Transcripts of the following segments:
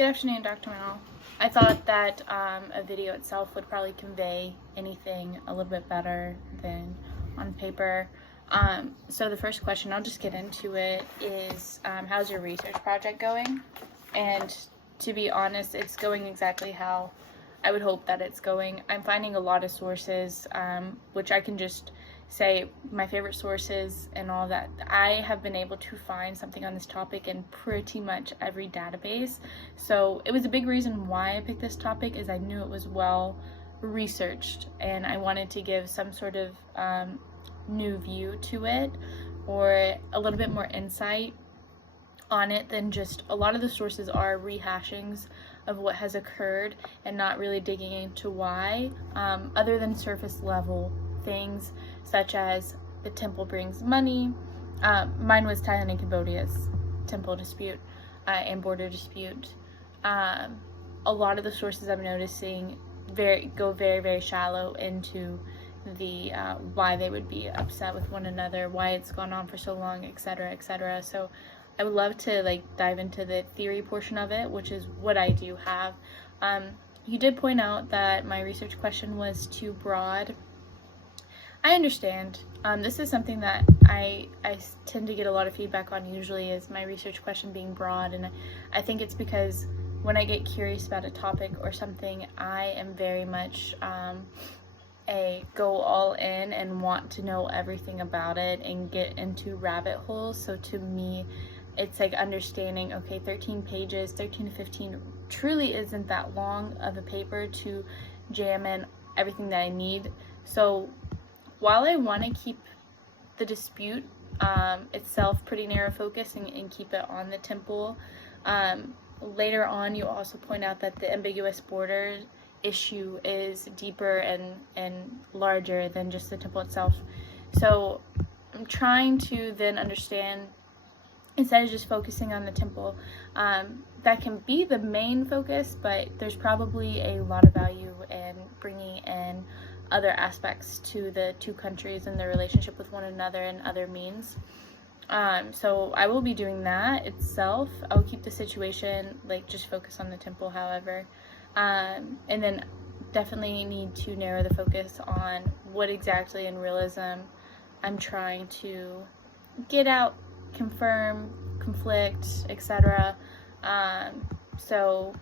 Good afternoon, Dr. Mel. I thought that a video itself would probably convey anything a little bit better than on paper. So the first question, I'll just get into it, is how's your research project going? And to be honest, it's going exactly how I would hope that it's going. I'm finding a lot of sources, which I can just say my favorite sources and all that. I have been able to find something on this topic in pretty much every database. So it was a big reason why I picked this topic, is I knew it was well researched and I wanted to give some sort of new view to it, or a little bit more insight on it than just a lot of the sources are rehashings of what has occurred and not really digging into why, other than surface level things such as the temple brings money. Mine was Thailand and Cambodia's temple dispute and border dispute. A lot of the sources I'm noticing go very shallow into the why they would be upset with one another, why it's gone on for so long, etc., etc. So I would love to dive into the theory portion of it, which is what I do have. You did point out that my research question was too broad. I understand. This is something that I tend to get a lot of feedback on usually, is my research question being broad, and I think it's because when I get curious about a topic or something, I am very much a go all in and want to know everything about it and get into rabbit holes. So to me, it's like understanding, okay, 13 pages, 13 to 15 truly isn't that long of a paper to jam in everything that I need. So while I want to keep the dispute itself pretty narrow focus and keep it on the temple, later on you also point out that the ambiguous border issue is deeper and larger than just the temple itself. So I'm trying to then understand, instead of just focusing on the temple, that can be the main focus, but there's probably a lot of value in bringing in other aspects to the two countries and their relationship with one another and other means. So I will be doing that itself. I'll keep the situation, just focus on the temple, however. And then definitely need to narrow the focus on what exactly in realism I'm trying to get out, confirm, conflict, etc. So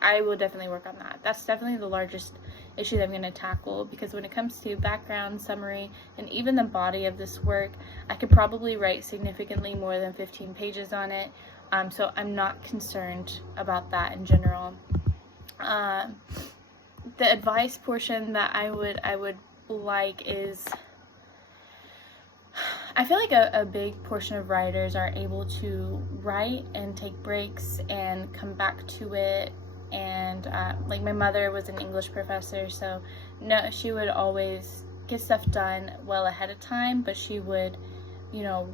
I will definitely work on that. That's definitely the largest issue that I'm going to tackle, because when it comes to background, summary, and even the body of this work, I could probably write significantly more than 15 pages on it. So I'm not concerned about that in general. The advice portion that I would like is, I feel like a big portion of writers are able to write and take breaks and come back to it. And my mother was an English professor, so no, she would always get stuff done well ahead of time, but she would,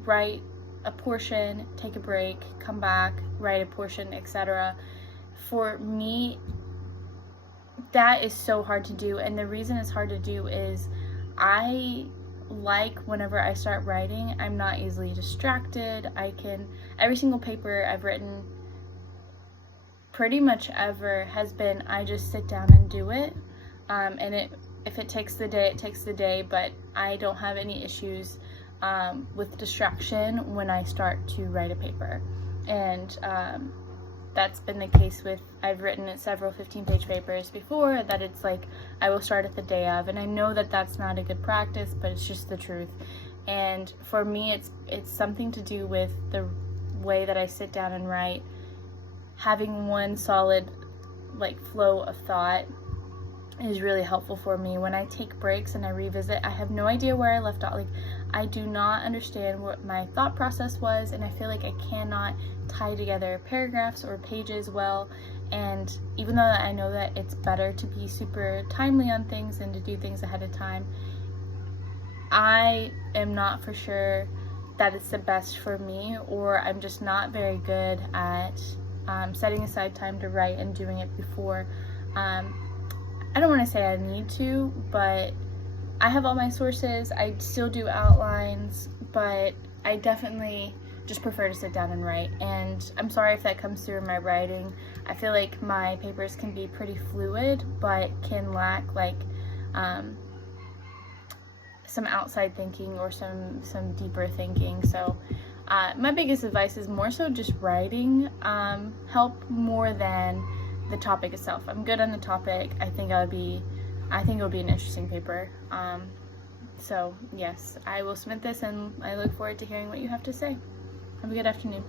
write a portion, take a break, come back, write a portion, etc. For me, that is so hard to do, and the reason it's hard to do is whenever I start writing, I'm not easily distracted. Every single paper I've written pretty much ever has been, I just sit down and do it, and if it takes the day, it takes the day, but I don't have any issues with distraction when I start to write a paper. And that's been the case with, I've written several 15-page papers before, that it's I will start at the day of, and I know that that's not a good practice, but it's just the truth. And for me, it's something to do with the way that I sit down and write. Having one solid flow of thought is really helpful for me. When I take breaks and I revisit, I have no idea where I left off. I do not understand what my thought process was, and I feel like I cannot tie together paragraphs or pages well. And even though I know that it's better to be super timely on things and to do things ahead of time, I am not for sure that it's the best for me, or I'm just not very good at setting aside time to write and doing it before. I don't want to say I need to, but I have all my sources. I still do outlines, but I definitely just prefer to sit down and write. And I'm sorry if that comes through in my writing. I feel like my papers can be pretty fluid, but can lack like some outside thinking or some deeper thinking. So my biggest advice is more so just writing help more than the topic itself. I'm good on the topic. I think it'll be an interesting paper. So yes, I will submit this, and I look forward to hearing what you have to say. Have a good afternoon.